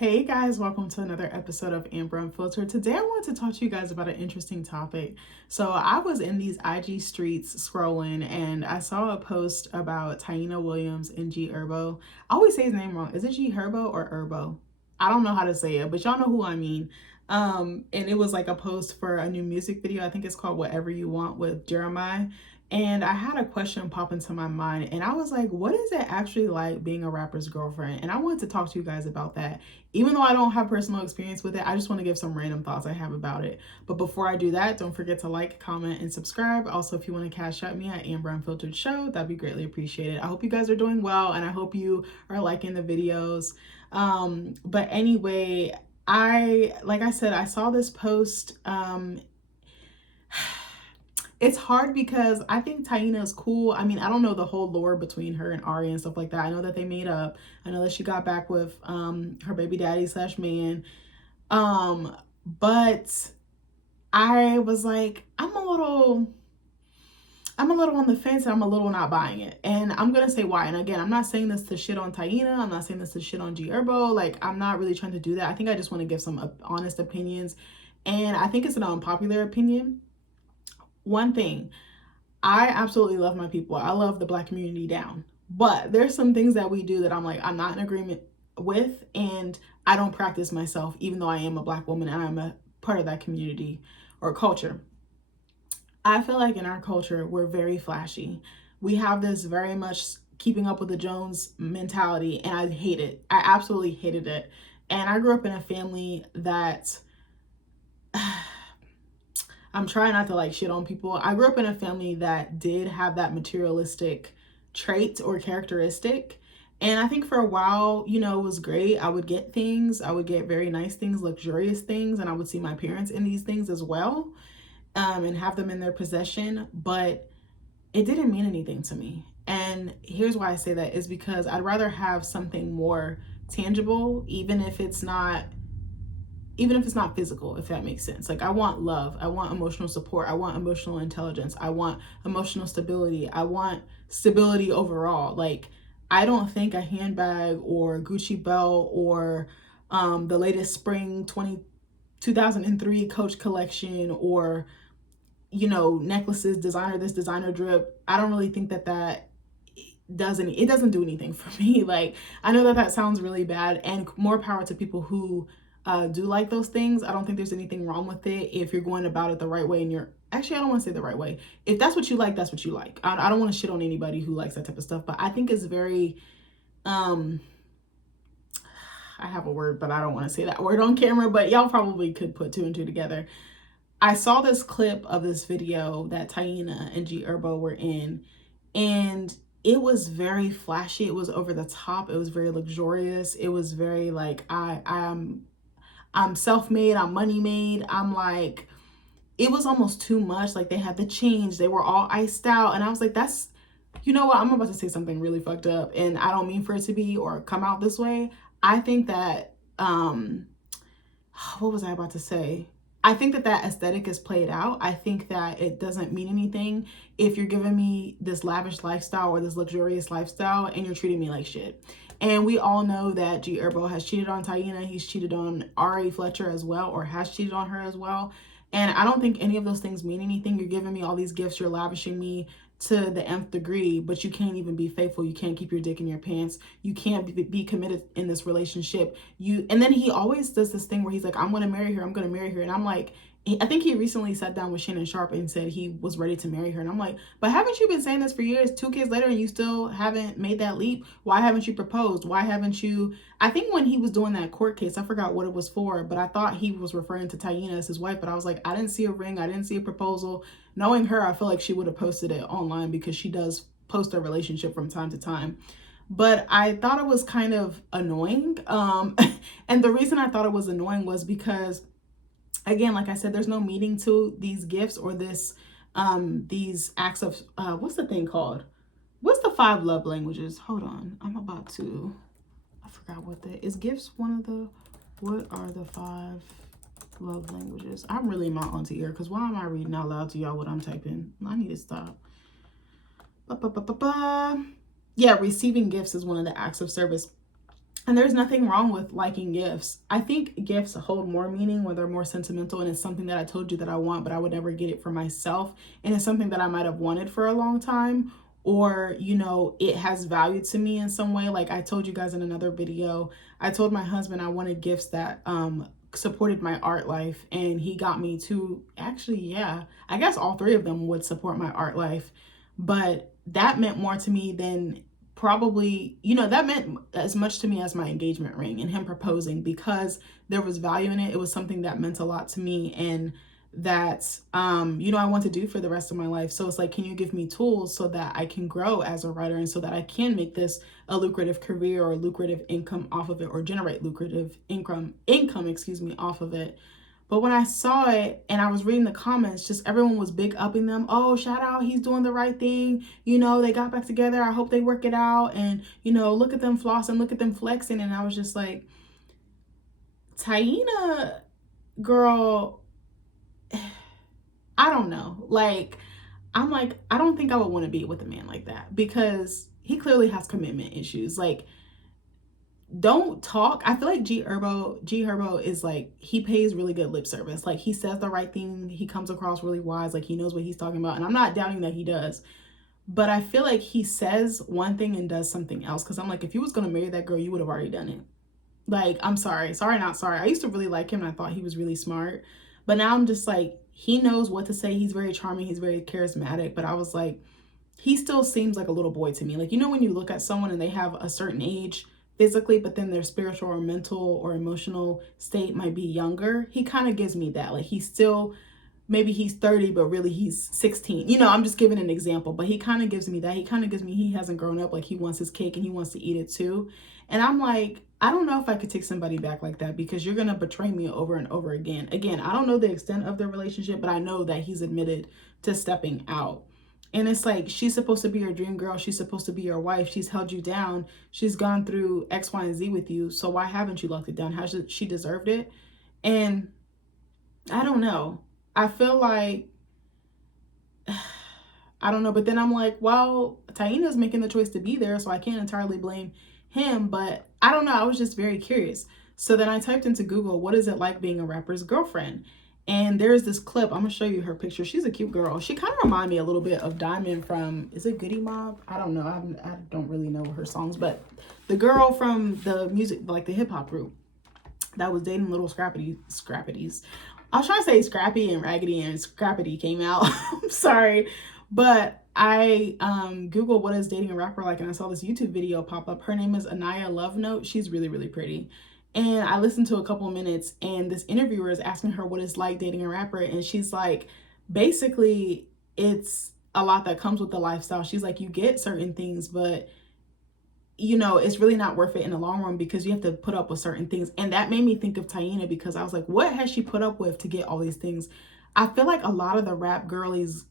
Hey guys, welcome to another episode of Amber Unfiltered. Today I wanted to talk to you guys about an interesting topic. So I was in these IG streets scrolling and I saw a post about Taina Williams and G Herbo. I always say his name wrong. Is it G Herbo or Herbo? I don't know how to say it, but y'all know who I mean. And it was like a post for a new music video. I think it's called Whatever You Want with Jeremiah. And I had a question pop into my mind, and I was like, what is it actually like being a rapper's girlfriend? And I wanted to talk to you guys about that. Even though I don't have personal experience with it, I just want to give some random thoughts I have about it. But before I do that, don't forget to like, comment, and subscribe. Also, if you want to cash out me at Amber Unfiltered Show, that'd be greatly appreciated. I hope you guys are doing well, and I hope you are liking the videos. But anyway, like I said, I saw this post. It's hard because I think Taina is cool. I mean, I don't know the whole lore between her and Ari and stuff like that. I know that they made up. I know that she got back with her baby daddy / man. But I was like, I'm a little on the fence and I'm a little not buying it. And I'm gonna say why. And again, I'm not saying this to shit on Taina. I'm not saying this to shit on G Herbo. Like, I'm not really trying to do that. I think I just want to give some honest opinions. And I think it's an unpopular opinion. One thing, I absolutely love my people. I love the Black community down. But there's some things that we do that I'm like, I'm not in agreement with, and I don't practice myself, even though I am a Black woman and I'm a part of that community or culture. I feel like in our culture, we're very flashy. We have this very much keeping up with the Jones mentality, and I hate it. I absolutely hated it. And I grew up in a family that I'm trying not to like shit on people. I grew up in a family that did have that materialistic trait or characteristic. And I think for a while, you know, it was great. I would get things. I would get very nice things, luxurious things. And I would see my parents in these things as well, and have them in their possession. But it didn't mean anything to me. And here's why I say that is because I'd rather have something more tangible, even if it's not physical, if that makes sense. Like, I want love. I want emotional support. I want emotional intelligence. I want emotional stability. I want stability overall. Like, I don't think a handbag or Gucci belt or the latest spring 2003 Coach collection or, you know, necklaces, designer this, designer drip. I don't really think that doesn't do anything for me. Like, I know that sounds really bad, and more power to people who do like those things. I don't think there's anything wrong with it if you're going about it the right way, and I don't want to say the right way. If that's what you like, that's what you like. I don't want to shit on anybody who likes that type of stuff, but I think it's very, I have a word, but I don't want to say that word on camera, but y'all probably could put two and two together. I saw this clip of this video that Taina and G Herbo were in, and it was very flashy. It was over the top. It was very luxurious. It was very like, I'm self-made, I'm money-made. I'm like, it was almost too much. Like, they had the chains, they were all iced out. And I was like, you know what? I'm about to say something really fucked up, and I don't mean for it to be or come out this way. I think that, what was I about to say? I think that aesthetic is played out. I think that it doesn't mean anything if you're giving me this lavish lifestyle or this luxurious lifestyle and you're treating me like shit. And we all know that G Herbo has cheated on Taina. He's cheated on Ari Fletcher as well, or has cheated on her as well. And I don't think any of those things mean anything. You're giving me all these gifts. You're lavishing me to the nth degree, but you can't even be faithful. You can't keep your dick in your pants. You can't be committed in this relationship. And then he always does this thing where he's like, I'm going to marry her. I'm going to marry her. And I'm like, I think he recently sat down with Shannon Sharpe and said he was ready to marry her. And I'm like, but haven't you been saying this for years, 2 kids later, and you still haven't made that leap? Why haven't you proposed? Why haven't you? I think when he was doing that court case, I forgot what it was for, but I thought he was referring to Taina as his wife. But I was like, I didn't see a ring. I didn't see a proposal. Knowing her, I feel like she would have posted it online because she does post a relationship from time to time. But I thought it was kind of annoying. And the reason I thought it was annoying was because, again, like I said, there's no meaning to these gifts or these acts of, what's the thing called? What's the 5 love languages? Hold on. I forgot is gifts one of what are the 5 love languages? I'm really in my auntie ear because why am I reading out loud to y'all what I'm typing? I need to stop. Yeah, receiving gifts is one of the acts of service. And there's nothing wrong with liking gifts. I think gifts hold more meaning when they're more sentimental and it's something that I told you that I want, but I would never get it for myself. And it's something that I might have wanted for a long time, or, you know, it has value to me in some way. Like I told you guys in another video, I told my husband I wanted gifts that supported my art life, and he got me two. Actually, yeah, I guess all three of them would support my art life, but that meant more to me than probably, you know, that meant as much to me as my engagement ring and him proposing, because there was value in it. It was something that meant a lot to me, and that you know, I want to do for the rest of my life. So it's like, can you give me tools so that I can grow as a writer, and so that I can make this a lucrative career or lucrative income off of it, or generate lucrative income, excuse me, off of it. But when I saw it and I was reading the comments, just everyone was big upping them. Oh, shout out, he's doing the right thing. You know, they got back together. I hope they work it out. And, you know, look at them flossing, look at them flexing. And I was just like, Taina, girl, I don't know. Like, I'm like, I don't think I would want to be with a man like that, because he clearly has commitment issues. Like, don't talk. I feel like G Herbo is like, he pays really good lip service. Like, he says the right thing. He comes across really wise. Like, he knows what he's talking about. And I'm not doubting that he does. But I feel like he says one thing and does something else. Because I'm like, if you was going to marry that girl, you would have already done it. Like, I'm sorry. Sorry, not sorry. I used to really like him and I thought he was really smart. But now I'm just like, he knows what to say. He's very charming. He's very charismatic. But I was like, he still seems like a little boy to me. Like, you know, when you look at someone and they have a certain age physically, but then their spiritual or mental or emotional state might be younger. He kind of gives me that. Like, he's still, maybe he's 30, but really he's 16. You know, I'm just giving an example, but he kind of gives me that. He kind of gives me, he hasn't grown up. Like, he wants his cake and he wants to eat it too. And I'm like, I don't know if I could take somebody back like that, because you're going to betray me over and over again. Again, I don't know the extent of their relationship, but I know that he's admitted to stepping out. And it's like, she's supposed to be your dream girl. She's supposed to be your wife. She's held you down. She's gone through X, Y, and Z with you. So why haven't you locked it down? Has she deserved it? And I don't know. I feel like, I don't know. But then I'm like, well, Taina's making the choice to be there, so I can't entirely blame him. But I don't know. I was just very curious. So then I typed into Google, what is it like being a rapper's girlfriend? And there's this clip. I'm going to show you her picture. She's a cute girl. She kind of reminds me a little bit of Diamond from, is it Goody Mob? I don't know. I don't really know her songs. But the girl from the music, like the hip hop group that was dating little Scrappities. I was trying to say Scrappy and Raggedy, and Scrappity came out. I'm sorry. But I Googled what is dating a rapper like, and I saw this YouTube video pop up. Her name is Anaya Love Note. She's really, really pretty. And I listened to a couple of minutes, and this interviewer is asking her what it's like dating a rapper. And she's like, basically, it's a lot that comes with the lifestyle. She's like, you get certain things, but you know, it's really not worth it in the long run, because you have to put up with certain things. And that made me think of Taina, because I was like, what has she put up with to get all these things? I feel like a lot of the rap girlies,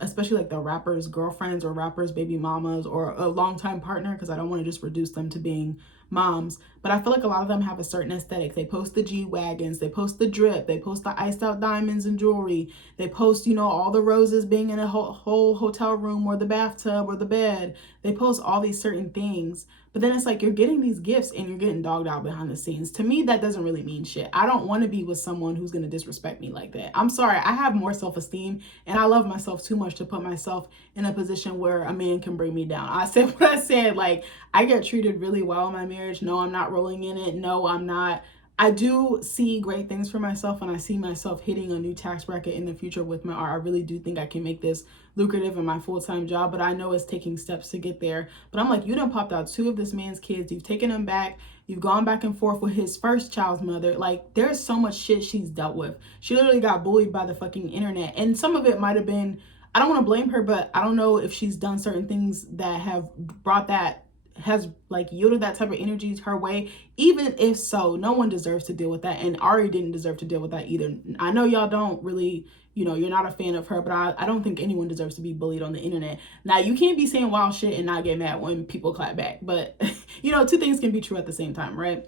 especially like the rappers' girlfriends or rappers' baby mamas or a longtime partner, because I don't want to just reduce them to being moms, but I feel like a lot of them have a certain aesthetic. They post the G-Wagons, they post the drip, they post the iced out diamonds and jewelry, they post, you know, all the roses being in a whole hotel room or the bathtub or the bed. They post all these certain things, but then it's like, you're getting these gifts and you're getting dogged out behind the scenes. To me, that doesn't really mean shit. I don't want to be with someone who's going to disrespect me like that. I'm sorry. I have more self-esteem and I love myself too much to put myself in a position where a man can bring me down. I said what I said. Like, I get treated really well in my marriage. No, I'm not rolling in it. No, I'm not. I do see great things for myself, and I see myself hitting a new tax bracket in the future with my art. I really do think I can make this lucrative in my full-time job, but I know it's taking steps to get there. But I'm like, you done popped out two of this man's kids. You've taken them back. You've gone back and forth with his first child's mother. Like, there's so much shit she's dealt with. She literally got bullied by the fucking internet. And some of it might have been, I don't want to blame her, but I don't know if she's done certain things that have brought that, has like yielded that type of energy her way. Even if so, no one deserves to deal with that, and Ari didn't deserve to deal with that either. I know y'all don't really, you know, you're not a fan of her, but I don't think anyone deserves to be bullied on the internet. Now, you can't be saying wild shit and not get mad when people clap back, but you know, two things can be true at the same time, right?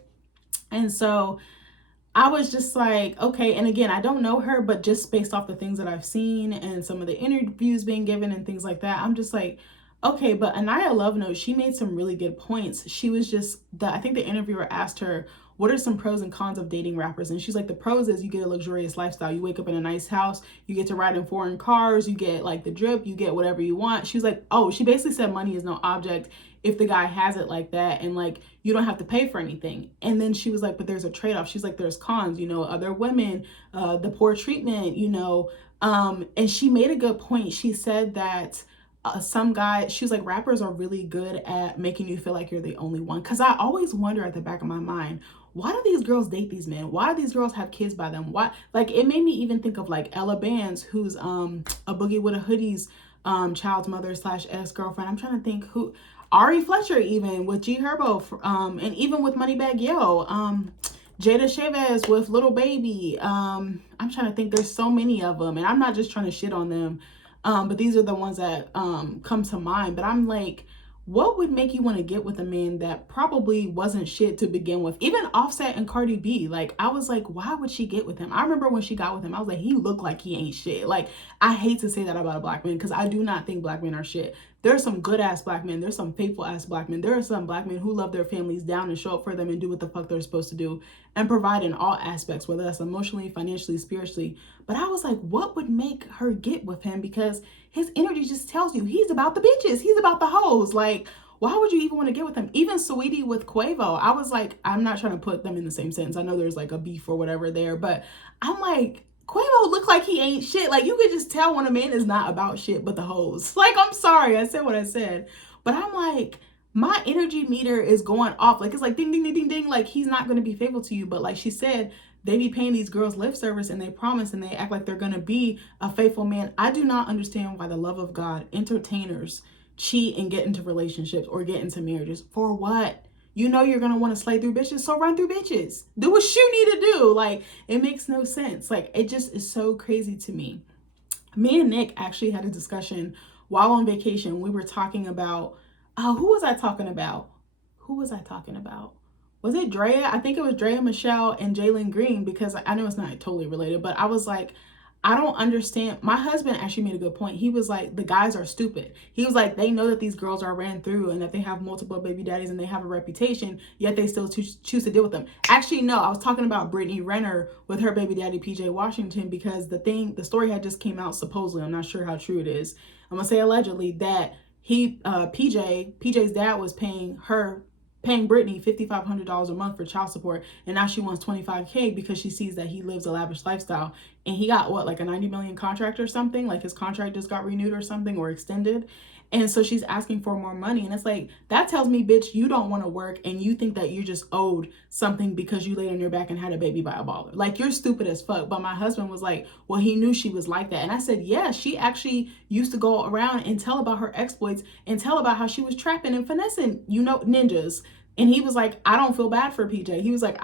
And so I was just like, okay. And again, I don't know her, but just based off the things that I've seen and some of the interviews being given and things like that, I'm just like, Okay, but Anaya Love Note, she made some really good points. She was just I think the interviewer asked her, what are some pros and cons of dating rappers? And she's like, the pros is you get a luxurious lifestyle. You wake up in a nice house, you get to ride in foreign cars, you get like the drip, you get whatever you want. She's like, oh, she basically said money is no object if the guy has it like that, and like you don't have to pay for anything. And then she was like, but there's a trade-off. She's like, there's cons, you know, other women, the poor treatment, you know. And she made a good point. She said that some guy, she was like, rappers are really good at making you feel like you're the only one. Because I always wonder at the back of my mind, why do these girls date these men? Why do these girls have kids by them? Why? Like, it made me even think of like Ella Bands, who's a Boogie with a Hoodie's child's mother slash ex-girlfriend. I'm trying to think who, Ari Fletcher, even with G Herbo, and even with Moneybagg Yo, Jada Chavez with Little Baby. I'm trying to think, there's so many of them, and I'm not just trying to shit on them. But these are the ones that come to mind. But I'm like, what would make you want to get with a man that probably wasn't shit to begin with? Even Offset and Cardi B, like, I was like, why would she get with him? I remember when she got with him, I was like, he looked like he ain't shit. Like, I hate to say that about a black man because I do not think black men are shit. There's some good ass black men. There's some faithful ass black men. There are some black men who love their families down and show up for them and do what the fuck they're supposed to do and provide in all aspects, whether that's emotionally, financially, spiritually. But I was like, what would make her get with him? Because his energy just tells you he's about the bitches. He's about the hoes. Like, why would you even want to get with him? Even Saweetie with Quavo, I was like, I'm not trying to put them in the same sentence. I know there's like a beef or whatever there, but I'm like, Quavo look like he ain't shit. Like, you could just tell when a man is not about shit but the hoes. Like, I'm sorry, I said what I said. But I'm like, my energy meter is going off. Like, it's like ding, ding, ding, ding, ding. Like, he's not going to be faithful to you. But like she said, they be paying these girls lip service and they promise and they act like they're going to be a faithful man. I do not understand why the love of God, entertainers, cheat and get into relationships or get into marriages. For what? You know you're going to want to slay through bitches, so run through bitches. Do what you need to do. Like, it makes no sense. Like, it just is so crazy to me. Me and Nick actually had a discussion while on vacation. We were talking about, who was I talking about? Who was I talking about? Was it Drea? I think it was Drea Michelle and Jalen Green, because I know it's not totally related, but I was like, I don't understand. My husband actually made a good point. He was like, the guys are stupid. He was like, they know that these girls are ran through and that they have multiple baby daddies and they have a reputation, yet they still choose to deal with them. Actually, no, I was talking about Brittany Renner with her baby daddy, PJ Washington, because the story had just came out, supposedly, I'm not sure how true it is, I'm gonna say allegedly, that PJ's dad was paying Brittany $5,500 a month for child support, and now she wants $25K because she sees that he lives a lavish lifestyle, and he got what, like a 90 million contract or something, like his contract just got renewed or something, or extended. And so she's asking for more money, and it's like, that tells me, bitch, you don't want to work and you think that you're just owed something because you laid on your back and had a baby by a baller. Like, you're stupid as fuck. But my husband was like, well, he knew she was like that. And I said, yeah, she actually used to go around and tell about her exploits and tell about how she was trapping and finessing, you know, ninjas. And he was like, I don't feel bad for PJ. He was like,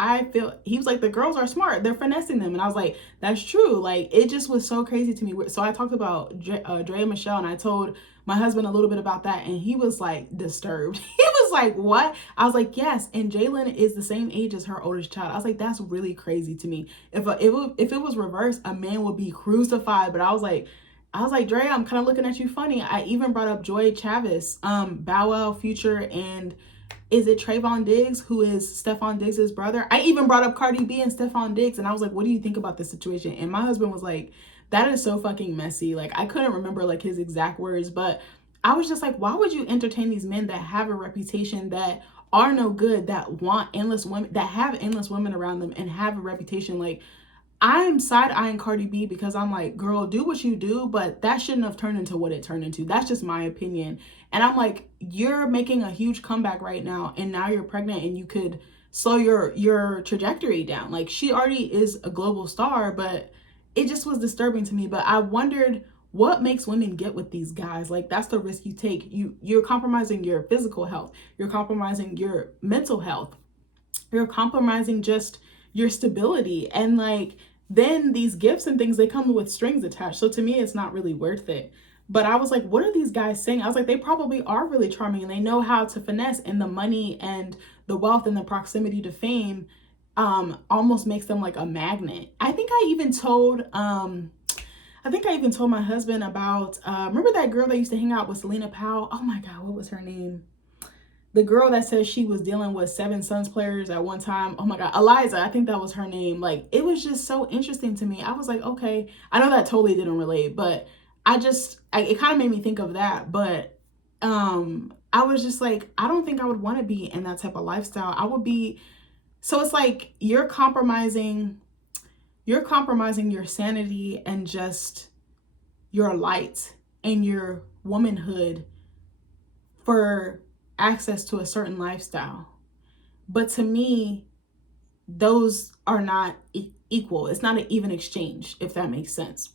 the girls are smart. They're finessing them. And I was like, that's true. Like, it just was so crazy to me. So I talked about Drea Michelle, and I told my husband a little bit about that. And he was like disturbed. He was like, what? I was like, yes. And Jalen is the same age as her oldest child. I was like, that's really crazy to me. If it was reversed, a man would be crucified. But I was like, Drea, I'm kind of looking at you funny. I even brought up Joy Chavis, Bow Wow, Future, and is it Trayvon Diggs, who is Stephon Diggs' brother? I even brought up Cardi B and Stephon Diggs, and I was like, what do you think about this situation? And my husband was like, that is so fucking messy. Like, I couldn't remember like his exact words, but I was just like, why would you entertain these men that have a reputation, that are no good, that want endless women, that have endless women around them and have a reputation? Like, I'm side-eyeing Cardi B because I'm like, girl, do what you do, but that shouldn't have turned into what it turned into. That's just my opinion. And I'm like, you're making a huge comeback right now, and now you're pregnant, and you could slow your trajectory down. Like, she already is a global star, but it just was disturbing to me. But I wondered, what makes women get with these guys? Like, that's the risk you take. You're compromising your physical health. You're compromising your mental health. You're compromising just your stability. And like, then these gifts and things, they come with strings attached. So to me, it's not really worth it. But I was like, what are these guys saying? I was like, they probably are really charming and they know how to finesse, and the money and the wealth and the proximity to fame almost makes them like a magnet. I think I even told I think I even told my husband about, remember that girl that used to hang out with Selena Powell? Oh my God, what was her name? The girl that says she was dealing with 7 Suns players at one time. Oh my God, Eliza, I think that was her name. Like, it was just so interesting to me. I was like, okay, I know that totally didn't relate, but it kind of made me think of that. But I was just like, I don't think I would want to be in that type of lifestyle. I would be, so it's like you're compromising your sanity and just your light and your womanhood for access to a certain lifestyle. But to me, those are not equal. It's not an even exchange, if that makes sense.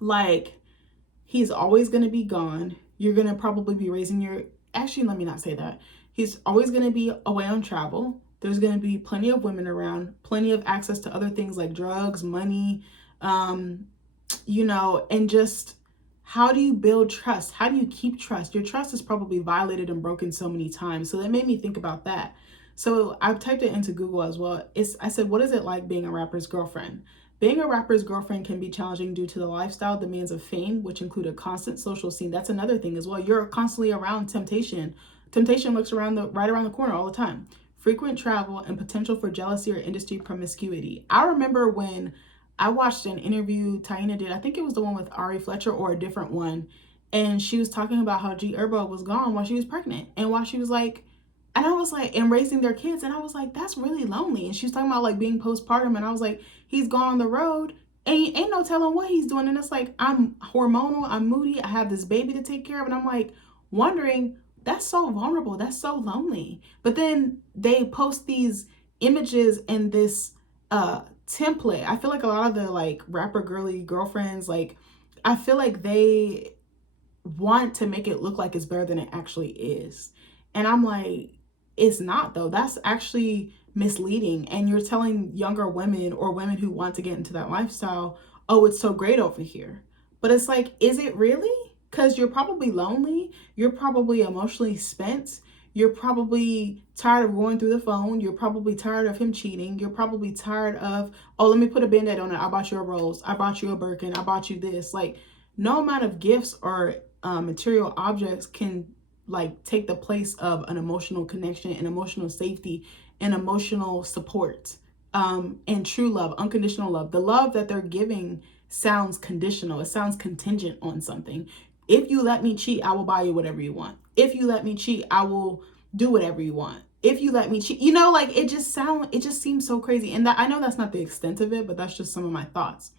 Like, he's always going to be gone. You're going to probably be raising your, actually, let me not say that. He's always going to be away on travel. There's going to be plenty of women around, plenty of access to other things like drugs, money, and just how do you build trust? How do you keep trust? Your trust is probably violated and broken so many times. So that made me think about that. So I've typed it into Google as well. I said, what is it like being a rapper's girlfriend? Being a rapper's girlfriend can be challenging due to the lifestyle demands of fame, which include a constant social scene. That's another thing as well. You're constantly around temptation. Temptation looks right around the corner all the time. Frequent travel and potential for jealousy or industry promiscuity. I remember when I watched an interview Taina did, I think it was the one with Ari Fletcher or a different one, and she was talking about how G Herbo was gone while she was pregnant and while she was like, and I was like, and raising their kids, and I was like, that's really lonely. And she was talking about like being postpartum, and I was like, he's gone on the road and ain't no telling what he's doing. And it's like, I'm hormonal, I'm moody, I have this baby to take care of, and I'm like wondering, that's so vulnerable, that's so lonely. But then they post these images and this template. I feel like a lot of the like rapper girly girlfriends, like I feel like they want to make it look like it's better than it actually is. And I'm like, it's not though. That's actually misleading. And you're telling younger women or women who want to get into that lifestyle, oh, it's so great over here. But it's like, is it really? Because you're probably lonely. You're probably emotionally spent. You're probably tired of going through the phone. You're probably tired of him cheating. You're probably tired of, oh, let me put a Band-Aid on it. I bought you a rose. I bought you a Birkin. I bought you this. Like, no amount of gifts or material objects can like take the place of an emotional connection and emotional safety and emotional support and true love, unconditional love. The love that they're giving sounds conditional. It sounds contingent on something. If you let me cheat, I will buy you whatever you want. If you let me cheat, I will do whatever you want. If you let me cheat, like it just seems so crazy. And that, I know that's not the extent of it, but that's just some of my thoughts.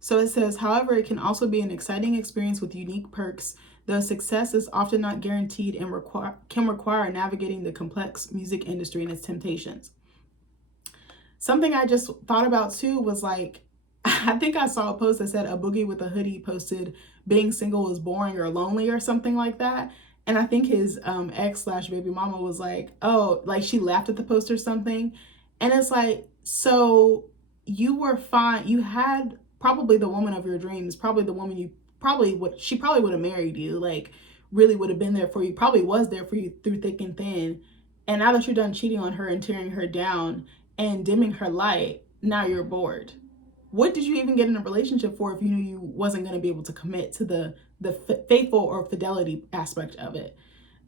So it says, however, it can also be an exciting experience with unique perks, though success is often not guaranteed and can require navigating the complex music industry and its temptations. Something I just thought about too was like, I think I saw a post that said a boogie with a hoodie posted being single is boring or lonely or something like that. And I think his ex/baby mama was like, oh, like she laughed at the post or something. And it's like, so you were fine. You had probably the woman of your dreams, probably the woman she probably would have married you, like really would have been there for you, probably was there for you through thick and thin. And now that you're done cheating on her and tearing her down and dimming her light, now you're bored. What did you even get in a relationship for if you knew you wasn't going to be able to commit to the faithful or fidelity aspect of it?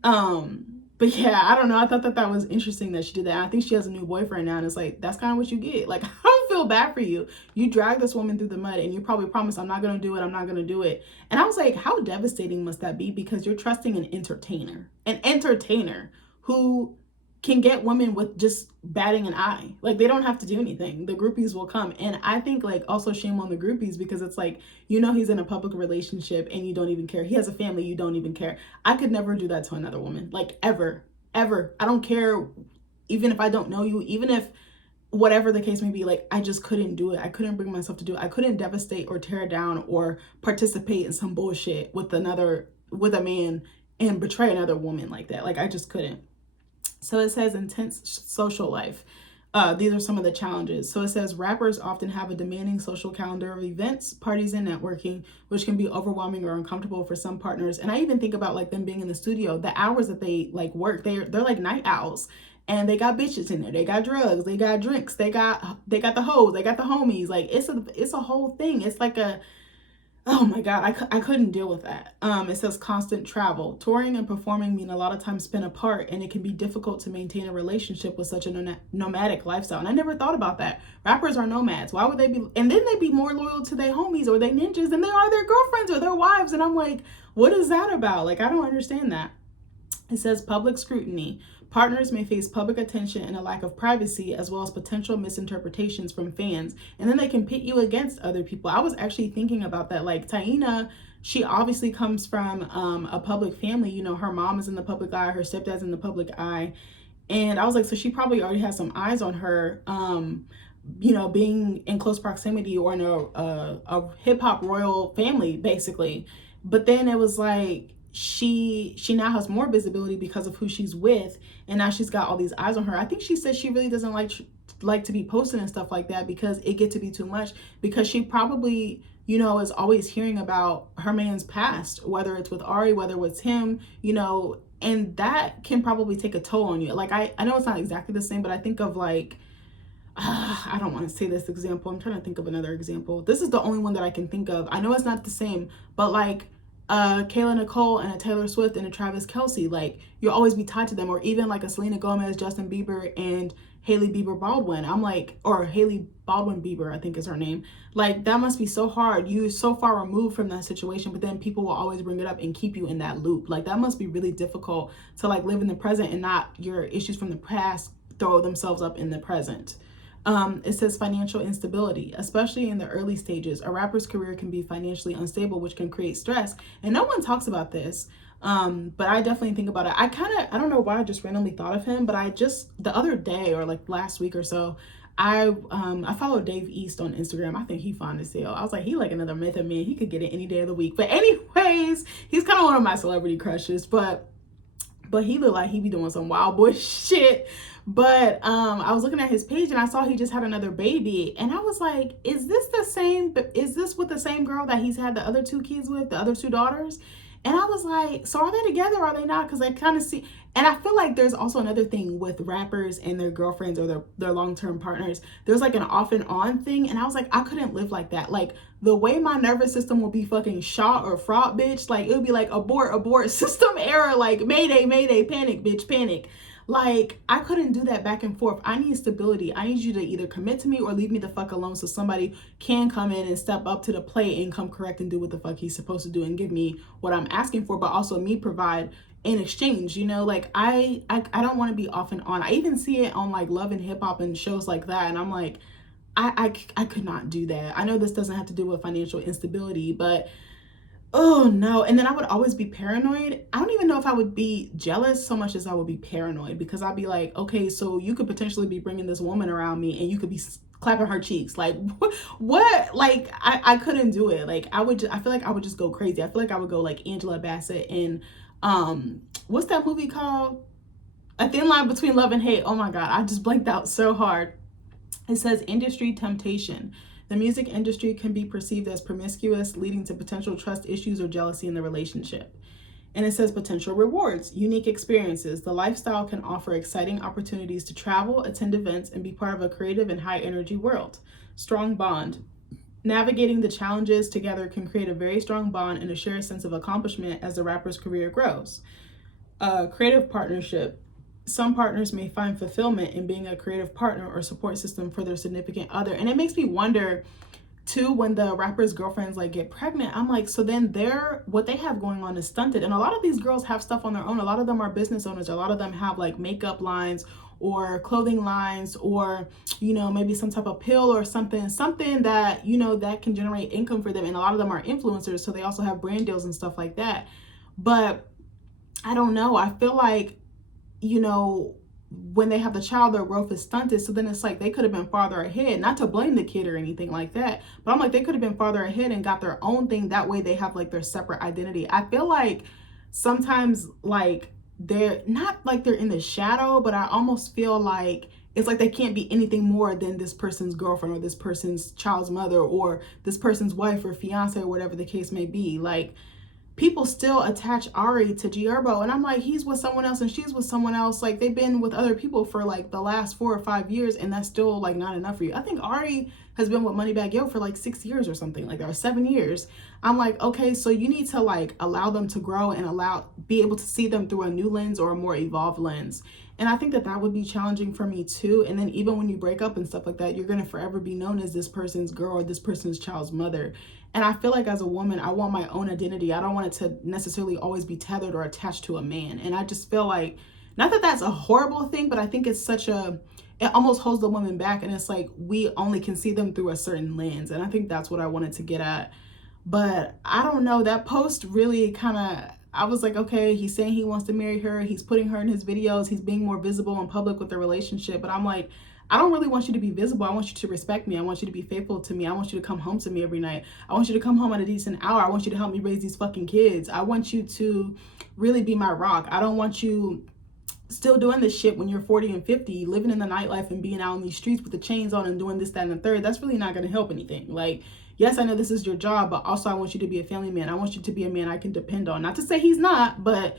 But yeah, I don't know. I thought that was interesting that she did that. I think she has a new boyfriend now, and it's like, that's kind of what you get. Like, I don't feel bad for you. You dragged this woman through the mud, and you probably promised, I'm not going to do it. I'm not going to do it. And I was like, how devastating must that be? Because you're trusting an entertainer who can get women with just batting an eye. Like, they don't have to do anything. The groupies will come. And I think like also shame on the groupies, because it's like, he's in a public relationship and you don't even care. He has a family, you don't even care. I could never do that to another woman, like ever. I don't care. Even if I don't know you, even if whatever the case may be, like I just couldn't do it. I couldn't bring myself to do it. I couldn't devastate or tear down or participate in some bullshit with a man and betray another woman like that. Like I just couldn't. So it says intense social life. These are some of the challenges. So it says rappers often have a demanding social calendar of events, parties, and networking, which can be overwhelming or uncomfortable for some partners. And I even think about like them being in the studio, the hours that they like work, they're like night owls. And they got bitches in there. They got drugs. They got drinks. They got the hoes. They got the homies. Like it's a whole thing. It's like Oh my God, I couldn't deal with that. It says constant travel. Touring and performing mean a lot of time spent apart, and it can be difficult to maintain a relationship with such a nomadic lifestyle. And I never thought about that. Rappers are nomads. Why would they be? And then they'd be more loyal to their homies or their ninjas than they are their girlfriends or their wives. And I'm like, what is that about? Like, I don't understand that. It says public scrutiny. Partners may face public attention and a lack of privacy, as well as potential misinterpretations from fans. And then they can pit you against other people. I was actually thinking about that. Like Taina, she obviously comes from a public family. You know, her mom is in the public eye, her stepdad's in the public eye. And I was like, so she probably already has some eyes on her, you know, being in close proximity or in a hip hop royal family, basically. But then it was like, she now has more visibility because of who she's with, and now she's got all these eyes on her. I think she said she really doesn't like to be posting and stuff like that because it get to be too much, because she probably, you know, is always hearing about her man's past, whether it's with Ari, whether it's him, you know, and that can probably take a toll on you. Like I know it's not exactly the same, but I think of like I don't want to say this example. I'm trying to think of another example. This is the only one that I can think of. I know it's not the same, but like Kayla Nicole and a Taylor Swift and a Travis Kelce, like you'll always be tied to them. Or even like a Selena Gomez, Justin Bieber, and Hailey Bieber Baldwin. I'm like, or Hailey Baldwin Bieber, I think is her name. Like that must be so hard. You're so far removed from that situation, but then people will always bring it up and keep you in that loop. Like that must be really difficult to like live in the present and not your issues from the past throw themselves up in the present. It says financial instability, especially in the early stages. A rapper's career can be financially unstable, which can create stress. And no one talks about this. But I definitely think about it. I don't know why I just randomly thought of him, but I just, the other day or like last week or so, I follow Dave East on Instagram. I think he fine as hell. I was like, he like another Method Man. He could get it any day of the week. But anyways, he's kind of one of my celebrity crushes, but he looked like he be doing some wild boy shit. But I was looking at his page and I saw he just had another baby, and I was like, is this with the same girl that he's had the other two kids with, the other two daughters? And I was like, so are they together or are they not? Because I kind of see, and I feel like there's also another thing with rappers and their girlfriends or their long-term partners. There's like an off and on thing, and I was like, I couldn't live like that. Like the way my nervous system will be fucking shot or fraught, bitch. Like it would be like abort, system error, like mayday, panic, bitch, panic. Like I couldn't do that back and forth. I need stability. I need you to either commit to me or leave me the fuck alone so somebody can come in and step up to the plate and come correct and do what the fuck he's supposed to do and give me what I'm asking for, but also me provide in exchange. You know, like I don't want to be off and on. I even see it on like Love and Hip Hop and shows like that, and I'm like, I could not do that. I know this doesn't have to do with financial instability, but oh no. And then I would always be paranoid. I don't even know if I would be jealous so much as I would be paranoid, because I'd be like, okay, so you could potentially be bringing this woman around me and you could be clapping her cheeks. Like what? Like I couldn't do it. Like I feel like I would just go crazy. I feel like I would go like Angela Bassett in what's that movie called? A Thin Line Between Love and Hate. Oh my God, I just blanked out so hard. It says industry temptation. The music industry can be perceived as promiscuous, leading to potential trust issues or jealousy in the relationship. And it says potential rewards, unique experiences. The lifestyle can offer exciting opportunities to travel, attend events, and be part of a creative and high energy world. Strong bond. Navigating the challenges together can create a very strong bond and a shared sense of accomplishment as the rapper's career grows. Creative partnership. Some partners may find fulfillment in being a creative partner or support system for their significant other. And it makes me wonder too, when the rappers' girlfriends like get pregnant, I'm like, so then what they have going on is stunted. And a lot of these girls have stuff on their own. A lot of them are business owners. A lot of them have like makeup lines or clothing lines, or, you know, maybe some type of pill or something that, you know, that can generate income for them. And a lot of them are influencers, so they also have brand deals and stuff like that. But I don't know. I feel like, you know, when they have the child, their growth is stunted. So then it's like they could have been farther ahead, not to blame the kid or anything like that, but I'm like, they could have been farther ahead and got their own thing. That way they have like their separate identity. I feel like sometimes like they're not like they're in the shadow, but I almost feel like it's like they can't be anything more than this person's girlfriend or this person's child's mother or this person's wife or fiance or whatever the case may be. Like, people still attach Ari to G Herbo, and I'm like, he's with someone else and she's with someone else. Like, they've been with other people for like the last 4 or 5 years, and that's still like not enough for you. I think Ari has been with Moneybagg Yo for like 6 years or something like that, or 7 years. I'm like, okay, so you need to like allow them to grow and be able to see them through a new lens or a more evolved lens. And I think that that would be challenging for me too. And then even when you break up and stuff like that, you're going to forever be known as this person's girl or this person's child's mother. And I feel like as a woman, I want my own identity. I don't want it to necessarily always be tethered or attached to a man. And I just feel like, not that that's a horrible thing, but I think it's it almost holds the woman back. And it's like, we only can see them through a certain lens. And I think that's what I wanted to get at. But I don't know, that post really kind of, I was like, okay, he's saying he wants to marry her. He's putting her in his videos. He's being more visible in public with the relationship. But I'm like, I don't really want you to be visible. I want you to respect me. I want you to be faithful to me. I want you to come home to me every night. I want you to come home at a decent hour. I want you to help me raise these fucking kids. I want you to really be my rock. I don't want you still doing this shit when you're 40 and 50, living in the nightlife and being out in these streets with the chains on and doing this, that, and the third. That's really not going to help anything. Like, yes, I know this is your job, but also I want you to be a family man. I want you to be a man I can depend on. Not to say he's not, but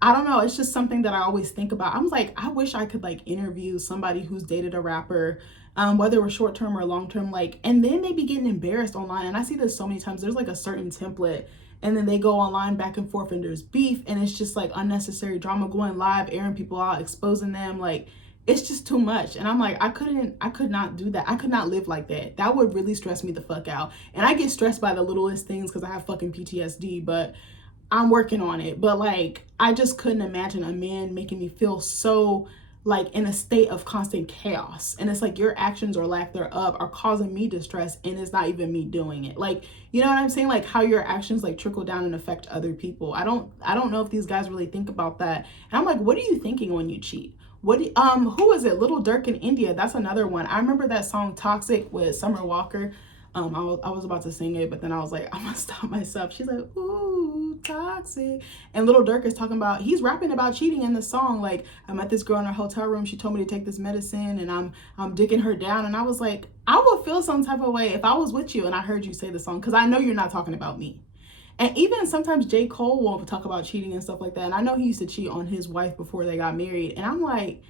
I don't know. It's just something that I always think about. I'm like, I wish I could like interview somebody who's dated a rapper, whether it was short term or long term, like, and then they be getting embarrassed online. And I see this so many times. There's like a certain template, and then they go online back and forth and there's beef, and it's just like unnecessary drama, going live, airing people out, exposing them. Like, it's just too much. And I'm like, I could not do that. I could not live like that. That would really stress me the fuck out. And I get stressed by the littlest things because I have fucking PTSD, but I'm working on it. But like, I just couldn't imagine a man making me feel so like in a state of constant chaos. And it's like your actions or lack thereof are causing me distress, and it's not even me doing it. Like, you know what I'm saying? Like how your actions like trickle down and affect other people. I don't know if these guys really think about that. And I'm like, what are you thinking when you cheat? Who is it? Little Durk in India. That's another one. I remember that song Toxic with Summer Walker. I was about to sing it, but then I was like, I'm gonna stop myself. She's like, ooh, toxic. And Little Durk is talking about, he's rapping about cheating in the song. Like, I met this girl in her hotel room. She told me to take this medicine, and I'm dicking her down. And I was like, I would feel some type of way if I was with you and I heard you say the song, because I know you're not talking about me. And even sometimes J. Cole will talk about cheating and stuff like that. And I know he used to cheat on his wife before they got married. And I'm like,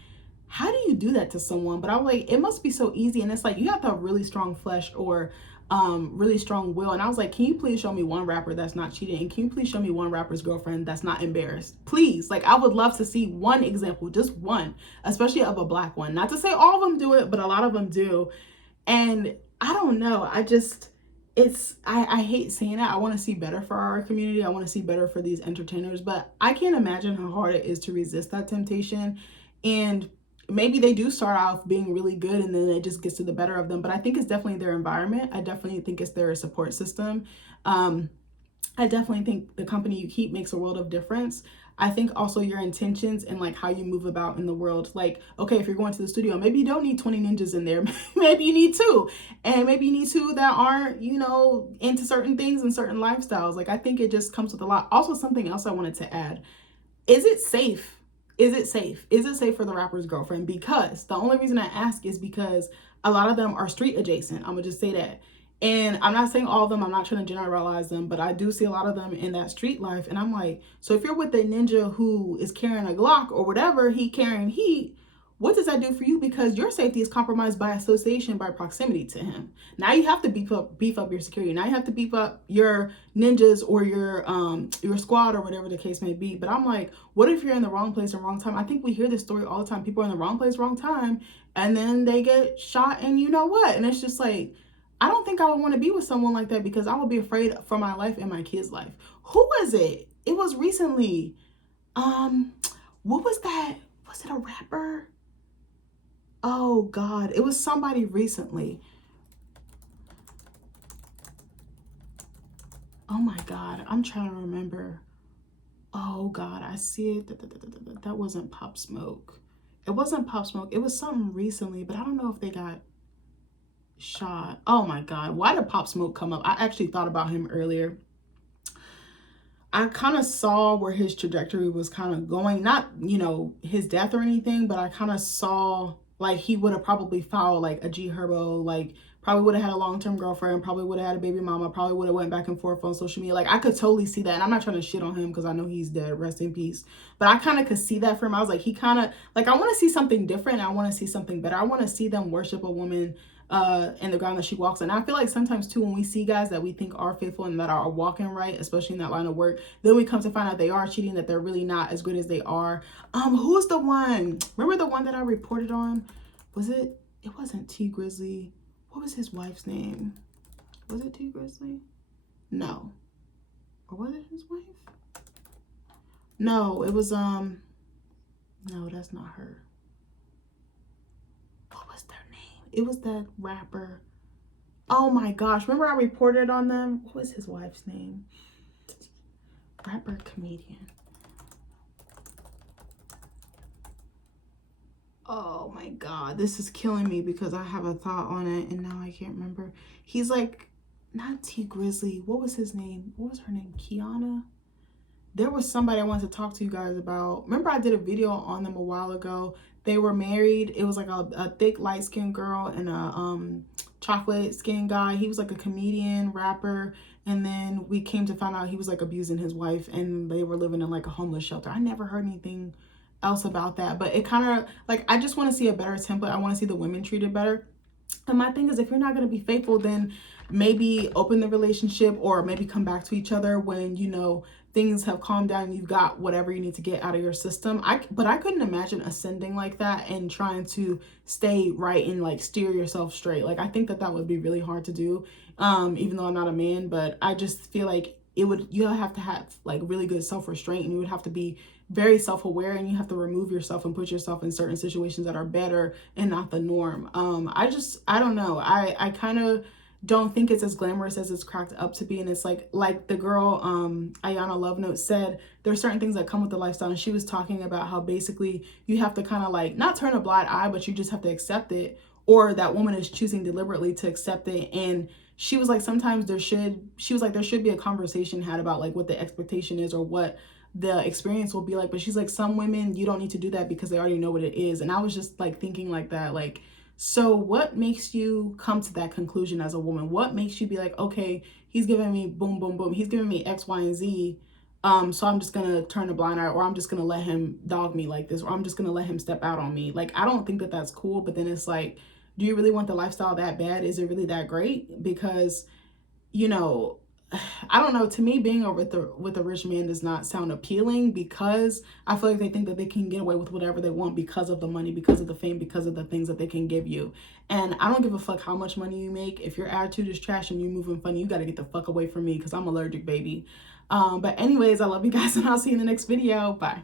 how do you do that to someone? But I'm like, it must be so easy. And it's like, you have to have really strong flesh or really strong will. And I was like, can you please show me one rapper that's not cheating? And can you please show me one rapper's girlfriend that's not embarrassed? Please. Like, I would love to see one example, just one, especially of a Black one. Not to say all of them do it, but a lot of them do. And I don't know. I hate saying it. I want to see better for our community. I want to see better for these entertainers, but I can't imagine how hard it is to resist that temptation. And maybe they do start off being really good and then it just gets to the better of them. But I think it's definitely their environment. I definitely think it's their support system. I definitely think the company you keep makes a world of difference. I think also your intentions and like how you move about in the world. Like, okay, if you're going to the studio, maybe you don't need 20 ninjas in there. Maybe you need 2. And maybe you need 2 that aren't, you know, into certain things and certain lifestyles. Like, I think it just comes with a lot. Also, something else I wanted to add. Is it safe? Is it safe? Is it safe for the rapper's girlfriend? Because the only reason I ask is because a lot of them are street adjacent. I'm gonna just say that. And I'm not saying all of them, I'm not trying to generalize them, but I do see a lot of them in that street life. And I'm like, so if you're with a ninja who is carrying a Glock or whatever, he carrying heat, what does that do for you? Because your safety is compromised by association, by proximity to him. Now you have to beef up your security. Now you have to beef up your ninjas or your squad or whatever the case may be. But I'm like, what if you're in the wrong place and wrong time? I think we hear this story all the time. People are in the wrong place, wrong time, and then they get shot, and you know what? And it's just like, I don't think I would want to be with someone like that, because I would be afraid for my life and my kids' life. Who is it? It was recently. What was that? Was it a rapper? Oh God, it was somebody recently. Oh my God, I'm trying to remember. Oh God, I see it. That wasn't Pop Smoke. It wasn't Pop Smoke. It was something recently, but I don't know if they got shot. Oh my God, why did Pop Smoke come up? I actually thought about him earlier. I kind of saw where his trajectory was kind of going. Not, you know, his death or anything, but I kind of saw like he would have probably followed like a G Herbo, like probably would have had a long-term girlfriend, probably would have had a baby mama, probably would have went back and forth on social media. Like I could totally see that. And I'm not trying to shit on him because I know he's dead, rest in peace. But I kind of could see that for him. I was like, he kind of, like, I want to see something different. I want to see something better. I want to see them worship a woman in the ground that she walks in. I feel like sometimes too, when we see guys that we think are faithful and that are walking right, especially in that line of work, then we come to find out they are cheating, that they're really not as good as they are. Who's the one? Remember the one that I reported on? Was it? It wasn't T Grizzly. What was his wife's name? Was it T Grizzly? No. Or was it his wife? No, it was no, that's not her. What was their name? It was that rapper. Oh my gosh. Remember I reported on them? What was his wife's name? Rapper, comedian. Oh my God. This is killing me because I have a thought on it and now I can't remember. He's like, not T Grizzly. What was his name? What was her name? Kiana? There was somebody I wanted to talk to you guys about. Remember I did a video on them a while ago. They were married. It was like a thick light-skinned girl and a chocolate skinned guy. He was like a comedian, rapper. And then we came to find out he was like abusing his wife and they were living in like a homeless shelter. I never heard anything else about that. But it kind of like, I just want to see a better template. I want to see the women treated better. And my thing is, if you're not going to be faithful, then maybe open the relationship or maybe come back to each other when, you know, things have calmed down and you've got whatever you need to get out of your system. But I couldn't imagine ascending like that and trying to stay right and like steer yourself straight. Like, I think that that would be really hard to do, even though I'm not a man. But I just feel like you have to have like really good self-restraint, and you would have to be very self-aware, and you have to remove yourself and put yourself in certain situations that are better and not the norm. I don't know. I kind of don't think it's as glamorous as it's cracked up to be. And it's like the girl, Ayana Lovenote said, there's certain things that come with the lifestyle. And she was talking about how basically you have to kind of like not turn a blind eye, but you just have to accept it. Or that woman is choosing deliberately to accept it. And she was like, sometimes there should be a conversation had about like what the expectation is or what the experience will be like. But she's like, some women, you don't need to do that because they already know what it is. And I was just like thinking like that, like, so what makes you come to that conclusion as a woman? What makes you be like, okay, he's giving me boom, boom, boom. He's giving me X, Y, and Z. So I'm just going to turn a blind eye, or I'm just going to let him dog me like this, or I'm just going to let him step out on me. Like, I don't think that that's cool. But then it's like, do you really want the lifestyle that bad? Is it really that great? Because, you know, I don't know. To me, being with a rich man does not sound appealing, because I feel like they think that they can get away with whatever they want because of the money, because of the fame, because of the things that they can give you. And I don't give a fuck how much money you make. If your attitude is trash and you moving funny, you got to get the fuck away from me, because I'm allergic, baby. But anyways, I love you guys, and I'll see you in the next video. Bye.